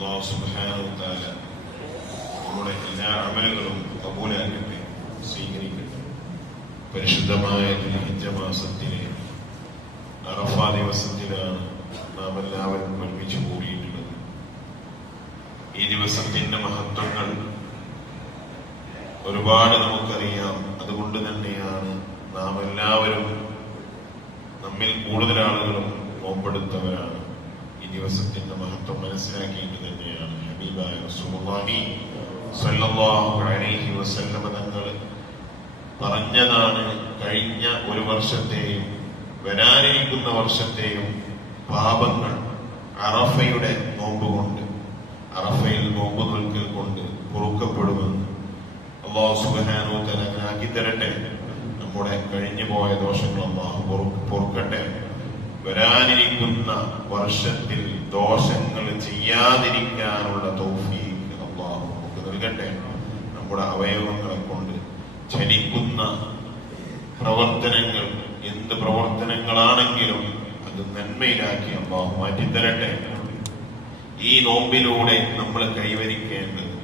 അള്ളാഹു സുബാന നമ്മുടെ എല്ലാ അമലുകളും കബൂലാക്കട്ടെ സ്വീകരിക്കട്ടെ. പരിശുദ്ധമായ ദുൽഹിജ്ജ മാസത്തിലെ അറഫ ദിവസത്തിലാണ് നാം എല്ലാവരും ഒരുമിച്ച് കൂടിയിട്ടുള്ളത്. ഈ ദിവസത്തിന്റെ മഹത്വങ്ങൾ ഒരുപാട് നമുക്കറിയാം. അതുകൊണ്ട് തന്നെയാണ് നാം എല്ലാവരും നമ്മിൽ കൂടുതൽ ആളുകളും നോമ്പെടുത്തവരാണ് ഈ ദിവസത്തിന്റെ മഹത്വം മനസ്സിലാക്കിയിട്ട് തന്നെയാണ് ഹബീബായ റസൂലുള്ളാഹി സ്വല്ലല്ലാഹു അലൈഹി വസല്ലമ തങ്ങൾ പറഞ്ഞതാണ് കഴിഞ്ഞ ഒരു വർഷത്തെയും വരാനിരിക്കുന്ന വർഷത്തെയും പാപങ്ങൾ അറഫയുടെ നോമ്പ് കൊണ്ട് അറഫയിൽ നോമ്പ് നോൽക്കൽ കൊണ്ട് പൊറുക്കപ്പെടുമെന്ന് അള്ളാഹു സുബാനോ തലങ്ങനാക്കി തരട്ടെ. നമ്മുടെ കഴിഞ്ഞു പോയ ദോഷങ്ങൾ അള്ളാഹു പൊറു- പൊറുക്കട്ടെ. വരാനിരിക്കുന്ന വർഷത്തിൽ ദോഷങ്ങൾ ചെയ്യാതിരിക്കാനുള്ള തൗഫീഖ് അള്ളാഹു നമുക്ക് നൽകട്ടെ. നമ്മുടെ അവയവങ്ങളെ കൊണ്ട് ചലിക്കുന്ന പ്രവർത്തനങ്ങൾ എന്ത് പ്രവർത്തനങ്ങളാണെങ്കിലും അത് നന്മയിലാക്കി അള്ളാഹു മാറ്റിത്തരട്ടെ. ഈ നോമ്പിലൂടെ നമ്മൾ കൈവരിക്കേണ്ടത്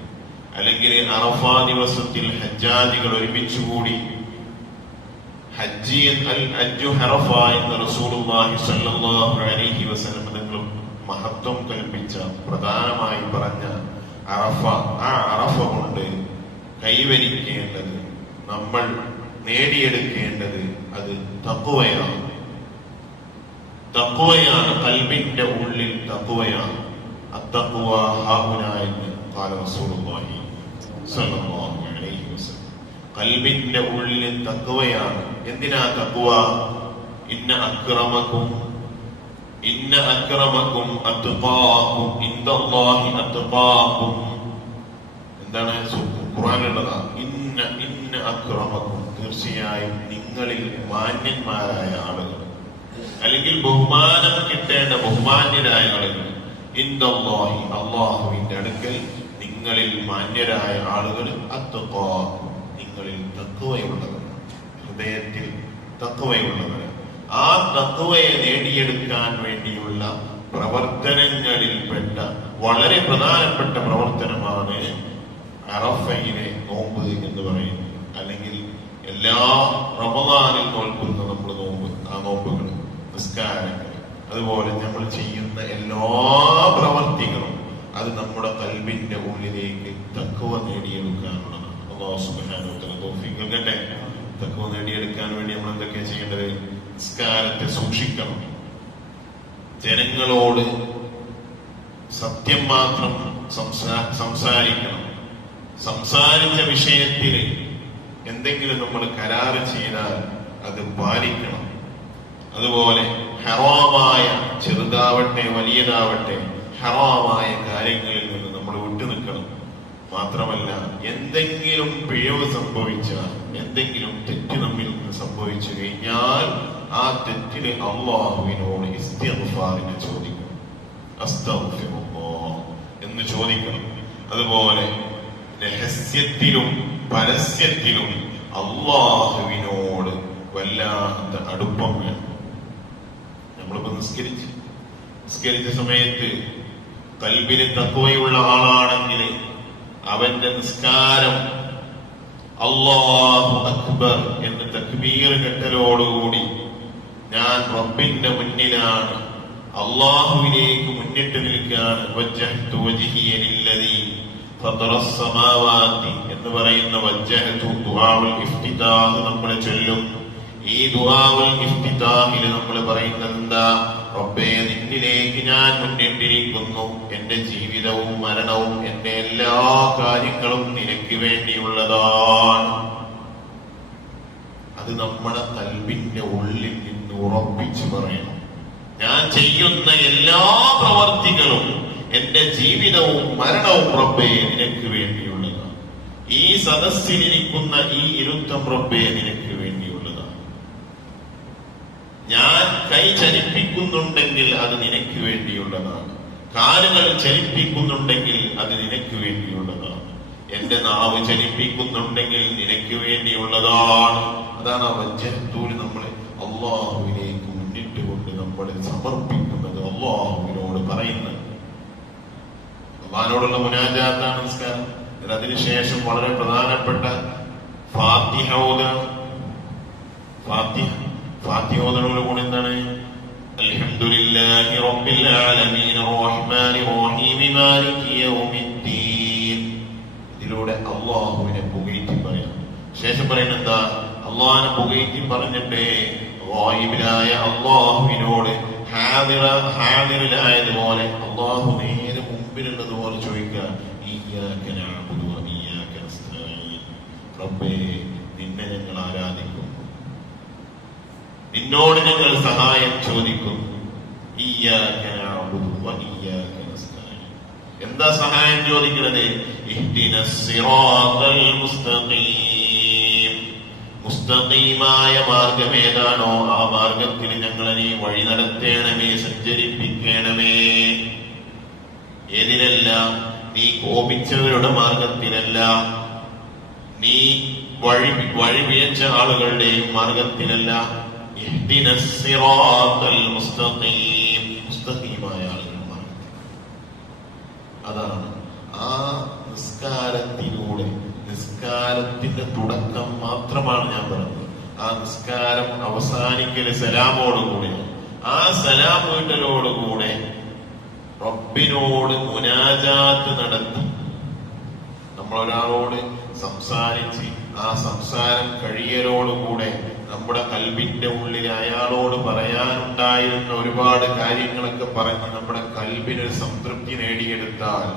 അല്ലെങ്കിൽ അറഫാ ദിവസത്തിൽ ഹജ്ജാദികൾ ഒരുമിച്ചുകൂടി ഹജ്ജി അൽ ഹറഫ എന്ന റസൂലുള്ളാഹി സ്വല്ലല്ലാഹു അലൈഹി വസല്ലം തങ്ങൾ മഹത്വം കൽപ്പിച്ച പ്രധാനമായി പറഞ്ഞ അറഫ. ആ അറഫ കൊണ്ട് കൈവരിക്കേണ്ടത് നമ്മൾ നേടിയെടുക്കേണ്ടത് അത് തക്കുവയാണ് തക്കുവയാണ് കൽബിന്റെ ഉള്ളിൽ തക്കുവയാണ് അത്തക്കുവ ഹാഹുന എന്ന് റസൂലുള്ളാഹി സ്വല്ലല്ലാഹു അലൈഹി വസല്ലം. കൽബിന്റെ ഉള്ളിൽ തക്കുവയാണ് എന്തിനാ തക്കുവ ഇന്ന അക്രമക്കും ഇന്ന അക്രമക്കും അത്തുപാക്കും ഇന്ദി അത്തുപാക്കും എന്താണ്? ഖുറാനുള്ളതാ ഇന്ന ഇന്ന അക്രമക്കും തീർച്ചയായും നിങ്ങളിൽ മാന്യന്മാരായ ആളുകൾ. അല്ലെങ്കിൽ ബഹുമാനം കിട്ടേണ്ട ബഹുമാന്യരായ ആളുകൾ. ഇന്ദി അള്ളാഹുവിന്റെ അടുക്കൽ നിങ്ങളിൽ മാന്യരായ ആളുകൾ അത്തഖാക്കും നിങ്ങളിൽ തക്കുവയുള്ളവരാണ് ഹൃദയത്തിൽ തക്കുവയുള്ളവരാണ് ആ തത്വയെ നേടിയെടുക്കാൻ വേണ്ടിയുള്ള പ്രവർത്തനങ്ങളിൽപ്പെട്ട വളരെ പ്രധാനപ്പെട്ട പ്രവർത്തനമാണ് അറഫയിലെ നോമ്പ് എന്ന് പറയുന്നത്. അല്ലെങ്കിൽ എല്ലാ റമദാനിൽ നോൽക്കുന്ന നമ്മൾ നോമ്പ് ആ നോമ്പുകൾ നിസ്കാരങ്ങൾ. അതുപോലെ നമ്മൾ ചെയ്യുന്ന എല്ലാ പ്രവർത്തികളും അത് നമ്മുടെ കൽവിന്റെ ഉള്ളിലേക്ക് തക്കവ നേടിയെടുക്കാനുള്ളതാണ് തആല നൽകട്ടെ നേടിയെടുക്കാൻ വേണ്ടി നമ്മൾ എന്തൊക്കെ ചെയ്യേണ്ടത്? നിസ്കാരത്തെ സൂക്ഷിക്കണം. ജനങ്ങളോട് സത്യം മാത്രം സംസാ- സംസാരിക്കണം. സംസാരിച്ച വിഷയത്തിൽ എന്തെങ്കിലും നമ്മൾ കരാറ് ചെയ്താൽ അത് പാലിക്കണം. അതുപോലെ ഹറാമായ ചെറുതാവട്ടെ വലിയതാവട്ടെ ഹറാമായ വിട്ടുനിൽക്കണം മാത്രമല്ല എന്തെങ്കിലും പിഴവ് സംഭവിച്ചാൽ എന്തെങ്കിലും തെറ്റ് നമ്മിൽ സംഭവിച്ചു കഴിഞ്ഞാൽ ആ തെറ്റിന് അള്ളാഹുവിനോട് ഇസ്തിഫാറിന് ചോദിക്കണം. എന്ന് ചോദിക്കണം. അതുപോലെ രഹസ്യത്തിലും പരസ്യത്തിലും അള്ളാഹുവിനോട് വല്ലാത്ത അടുപ്പം വേണം. നമ്മളിപ്പോ നിസ്കരിച്ച്. നിസ്കരിച്ച സമയത്ത് കൽബിന് തത്വയുള്ള ആളാണെങ്കിൽ അവന്റെ നിസ്കാരം അള്ളാഹു അക്ബർ എന്ന് തക്ബീർ കെട്ടലോടുകൂടി ഞാൻ റബ്ബിന്റെ മുന്നിലാണ്. അള്ളാഹുവിലേക്ക് മുന്നിട്ട് നിൽക്കുകയാണ്. എന്ന് പറയുന്ന നമ്മൾ ചൊല്ലും. ഈ ഇഫ്തിതാഹിൽ നമ്മൾ പറയുന്നത് എന്താ? റബ്ബേ നിന്നിലേക്ക് ഞാൻ മുന്നിട്ടിരിക്കുന്നു. എന്റെ ജീവിതവും മരണവും എന്റെ എല്ലാ കാര്യങ്ങളും നിനക്ക് വേണ്ടിയുള്ളതാണ്. അത് നമ്മുടെ കൽബിന്റെ ഉള്ളിൽ നിന്ന് ഉറപ്പിച്ചു പറയണം. ഞാൻ ചെയ്യുന്ന എല്ലാ പ്രവർത്തികളും എന്റെ ജീവിതവും മരണവും റബ്ബേ നിനക്ക് വേണ്ടിയുള്ളതാണ്. ഈ സദസ്സിലിരിക്കുന്ന ഈ ഇരുത്തം റബ്ബേ നിനക്ക് വേണ്ടിയുള്ളതാണ്. ഞാൻ കൈ ചലിപ്പിക്കുന്നുണ്ടെങ്കിൽ അത് നിനക്ക് വേണ്ടിയുള്ളതാണ്. കാലുകൾ ചലിപ്പിക്കുന്നുണ്ടെങ്കിൽ അത് നിനക്ക് വേണ്ടിയുള്ളതാണ്. എന്റെ നാവ് ചലിപ്പിക്കുന്നുണ്ടെങ്കിൽ നിനക്ക് വേണ്ടിയുള്ളതാണ്. അതാണ് ആ വജ്രത്തൂര് നമ്മളെ അള്ളാഹുവിനേക്ക് മുന്നിട്ട് കൊണ്ട് നമ്മളെ സമർപ്പിക്കുന്നത് അള്ളാഹുവിനോട് പറയുന്നത്. അള്ളഹാനോടുള്ള മുനാജാത്ത നമസ്കാരം അതിനുശേഷം വളരെ പ്രധാനപ്പെട്ട ഫാത്തിഹ ഫാത്തിഹ ഫാത്തിഹ ഓതനോട് കൂടെ എന്താണ്? അൽഹംദുലില്ലാഹി റബ്ബിൽ ആലമീൻ الرحيم مالك يوم യൗമിദ്ദീൻ ഇതിലൂടെ അള്ളാഹുവിനെ പുകഴ്ത്തി പറയാം. ശേഷം പറയുന്നത് എന്താ? അള്ളാഹിനെ പുകഴ്ത്തി പറഞ്ഞിട്ട് വായുവിലായ അള്ളാഹുവിനോട് ഹാദിറ ഹാദിറിലായതുപോലെ അള്ളാഹു നേരെ മുമ്പിലുള്ളതുപോലെ ചോദിക്കുക റബ്ബേ നിന്നെ ഞങ്ങൾ ആരാധിക്കുന്നു നിന്നോട് ഞങ്ങൾ സഹായം ചോദിക്കും. എന്താ സഹായം ചോദിക്കുന്നത്? മുസ്തഖീമായ മാർഗം ഏതാണോ ആ മാർഗത്തിൽ ഞങ്ങളെ നീ വഴി നടത്തേണമേ സഞ്ചരിപ്പിക്കണമേ. ഏതിനല്ല? നീ കോപിച്ചവരുടെ മാർഗത്തിലല്ല. നീ വഴി വഴി വിയച്ച ആളുകളുടെയും മാർഗത്തിലല്ല. അതാണ് ആ നിസ്കാരത്തിലൂടെ നിസ്കാരത്തിന്റെ തുടക്കം മാത്രമാണ് ഞാൻ പറഞ്ഞത്. ആ നിസ്കാരം അവസാനിക്കൽ സലാമോടുകൂടിയാണ്. ആ സലാം റബ്ബിനോട് മുനാജാത്ത് നടത്തി നമ്മളൊരാളോട് സംസാരിച്ച് ആ സംസാരം കഴിയലോടുകൂടെ നമ്മുടെ കൽവിന്റെ ഉള്ളിൽ അയാളോട് പറയാനുണ്ടായിരുന്ന ഒരുപാട് കാര്യങ്ങളൊക്കെ പറഞ്ഞ് നമ്മുടെ കൽവിനൊരു സംതൃപ്തി നേടിയെടുത്താൽ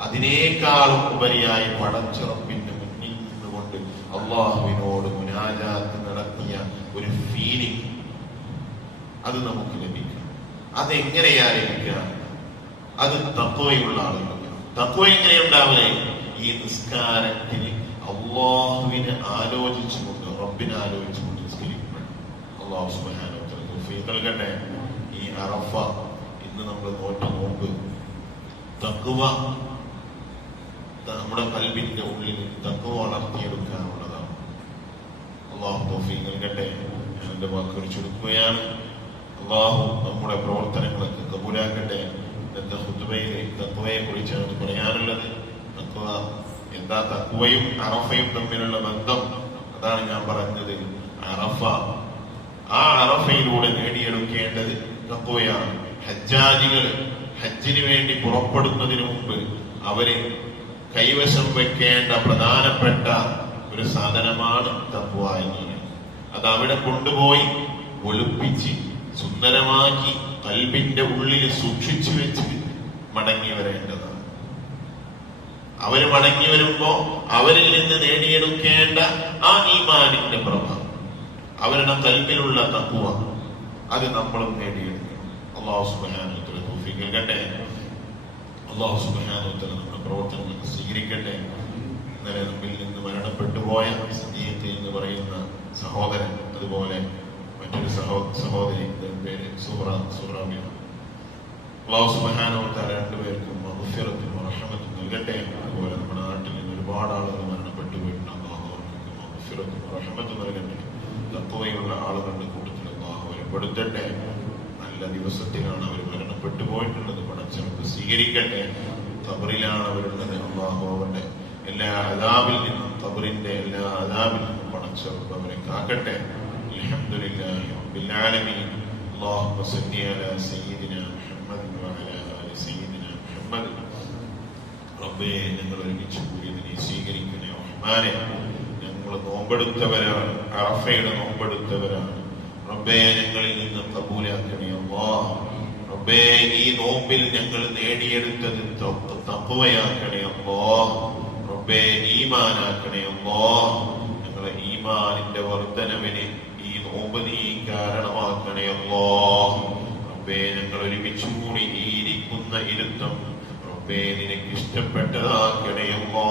അതിനേക്കാളും ഉപരിയായി പടച്ചുറപ്പിന്റെ മുന്നിൽ നിന്നുകൊണ്ട് അള്ളാഹുവിനോട് മുനാജാത്ത് നടത്തിയ ഒരു ഫീലിംഗ് അത് നമുക്ക് ലഭിക്കും. അതെങ്ങനെയാ ലഭിക്കുക? അത് തത്വയുള്ള ആളുകൾക്ക്. തത്വ എങ്ങനെയുണ്ടാവില്ലേ ഈ നിസ്കാരത്തിന് അള്ളാഹുവിനെ ആലോചിച്ചുകൊണ്ട് റബ്ബിനെ ആലോചിച്ചുകൊണ്ട് നിസ്കരിക്കണം അള്ളാഹു സുബാനോ നൽകട്ടെ. ഈ അറഫ ഇന്ന് നമ്മൾ നോറ്റ നോമ്പ് തക്കുവ നമ്മുടെ കൽബിന്റെ ഉള്ളിൽ തക്കുവ വളർത്തിയെടുക്കാനുള്ളതാണ്. അള്ളാഹു തൗഫീഖ് നൽകട്ടെ. ഞാൻ എന്റെ വാക്കുകൾ ചുരുക്കുകയാണ് അള്ളാഹു നമ്മുടെ പ്രവർത്തനങ്ങളൊക്കെ കബൂലാക്കട്ടെ. ഇന്നത്തെ ഹുദ്ബയിലെ തക്കുവയെ കുറിച്ചാണ് പറയാനുള്ളത്. തക്കുവ എന്താ തക്കുവയും അറഫയും തമ്മിലുള്ള ബന്ധം അതാണ് ഞാൻ പറഞ്ഞത്. അറഫ. ആ അറഫയിലൂടെ നേടിയെടുക്കേണ്ടത് തത്വയാണ് ഹജ്ജാജികൾ ഹജ്ജിന് വേണ്ടി പുറപ്പെടുന്നതിന് മുമ്പ് അവർ കൈവശം വെക്കേണ്ട പ്രധാനപ്പെട്ട ഒരു സാധനമാണ് തത്വ അത് അവിടെ കൊണ്ടുപോയി ഒളിപ്പിച്ച് സുന്ദരമാക്കി കൽബിന്റെ ഉള്ളിൽ സൂക്ഷിച്ചു വെച്ച് മടങ്ങി വരേണ്ടതാണ്. അവർ മടങ്ങി വരുമ്പോ അവരിൽ നിന്ന് നേടിയെടുക്കേണ്ട ആ ഈമാനിന്റെ പ്രഭ. അവരുടെ കൽബിലുള്ള തക്കുവ അത് നമ്മളും നേടിയെടുക്കണം അള്ളാഹു സുബാനുത്തല നമ്മുടെ പ്രവർത്തനങ്ങൾ സ്വീകരിക്കട്ടെ. ഇന്നലെ നമ്മിൽ നിന്ന് മരണപ്പെട്ടു പോയ എന്ന് പറയുന്ന സഹോദരൻ അതുപോലെ മറ്റൊരു സഹോ സഹോദരി പേര് സുഹ്റ സുഹ്റാമിയാണ് അള്ളാഹു സുബാനുത്തല രണ്ടുപേർക്കും മഹഫിറത്തും റഹമത്തും നൽകട്ടെ. അതുപോലെ നമ്മുടെ നാട്ടിൽ നിന്ന് ഒരുപാട് ആളുകൾ മരണപ്പെട്ടു പോയിട്ടുണ്ട് അള്ളാഹു അവർക്ക് മഹഫിറത്തും റഹമത്തും നൽകട്ടെ തത്വയുള്ള ആളുകളുടെ കൂട്ടത്തിൽ അള്ളാഹു അവരെ പെടുത്തട്ടെ നല്ല ദിവസത്തിലാണ് അവർ മരണപ്പെട്ടു പോയിട്ടുള്ളത് പടച്ചവർക്ക് സ്വീകരിക്കട്ടെ തബറിലാണ് അവരുള്ളത് അള്ളാഹു അവരുടെ എല്ലാ അതാബിൽ നിന്നും തബറിന്റെ എല്ലാ അതാബിൽ നിന്നും പടച്ചവർക്ക് അവരെ കാക്കട്ടെ അൽഹംദുലില്ലാഹി റബ്ബിൽ ആലമീൻ اللهم صل على سيدنا محمد وعلى آل سيدنا محمد റബ്ബേ ഞങ്ങൾ ഒരുമിച്ച് കൂടിയത് നീ സ്വീകരിക്കണേ റഹ്മാനെ ഞങ്ങൾ നോമ്പെടുത്തവരാണ്. അറഫയുടെ നോമ്പെടുത്തവരാണ്. റബ്ബേ ഞങ്ങളിൽ നിന്ന് കബൂലാക്കണേ അമ്മാ റബ്ബേ ഈ നോമ്പിൽ ഞങ്ങൾ നേടിയെടുത്തത് തപ്പുവയാക്കണേ അമ്മോ റബ്ബേ ഈമാനാക്കണേ അമ്മോ ഞങ്ങളെ ഈമാനിന്റെ വർധനവിന് ഈ നോമ്പ് നീ കാരണമാക്കണേ അമ്മോ റബ്ബേ ഞങ്ങൾ ഒരുമിച്ച് കൂടി ഈ ഇരിക്കുന്ന ഇരുത്തം റബ്ബേ നിനക്ക് ഇഷ്ടപ്പെട്ടതാക്കണേ അല്ലോ.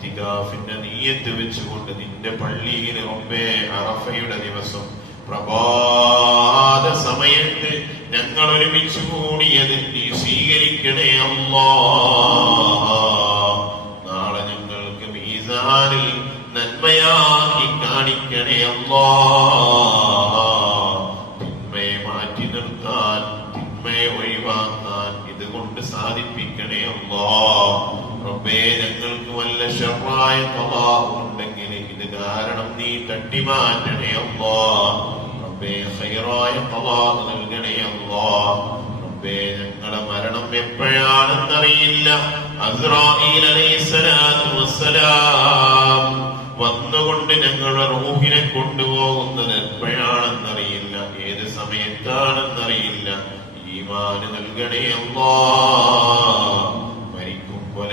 ഏത്തികാഫിന്റെ നീയത്ത് വെച്ചുകൊണ്ട് നിന്റെ പള്ളിയിൽ റബ്ബേ അറഫയുടെ ദിവസം പ്രഭാത സമയത്ത് ഞങ്ങൾ ഒരുമിച്ച് കൂടിയത് നീ സ്വീകരിക്കണേ അല്ലാഹ നാളെ ഞങ്ങൾക്ക് മീസാനിൽ നന്മയാക്കി കാണിക്കണേ അല്ലാഹ തിന്മയെ മാറ്റി നിർത്താൻ തിന്മയെ ഒഴിവാക്കാൻ ഇതുകൊണ്ട് സാധിപ്പിക്കണേ റബ്ബേ ഞങ്ങൾക്ക് വല്ല ഷമായ ഉണ്ടെങ്കിൽ ഇത് കാരണം നീ തട്ടിമാറ്റണേ മാറ്റണേ റബ്ബേ ഹൈറായ ഖലാഖ് നൽകണേ റബ്ബേ ഞങ്ങളുടെ മരണം എപ്പോഴാണെന്നറിയില്ല. അസ്രായിൽ അലൈഹിസ്സലാത്തു വന്നുകൊണ്ട് ഞങ്ങളുടെ നൽകണേ അല്ലാ മരിക്കുമ്പോൾ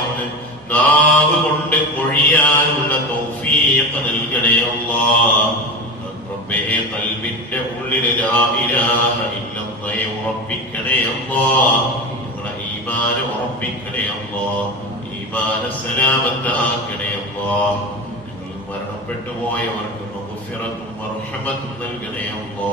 എന്ന് നാവ് കൊണ്ട് മൊഴിയാനുള്ള നൽകണേ അല്ലാ റബ്ബേ കൽബിന്റെ ഉള്ളിൽ ലാ ഇലാഹ ഇല്ലല്ലാഹ് ഉറപ്പിക്കണേ അല്ലാ ഞങ്ങളുടെ ഈമാനെ ഉറപ്പിക്കണേ ഈമാനെ സലാമത്താക്കണേ അല്ലാ ഞങ്ങൾ മരണപ്പെട്ടു പോയവർക്ക് മഗ്ഫിറത്തും മർഹമത്തും നൽകണേ അല്ലാ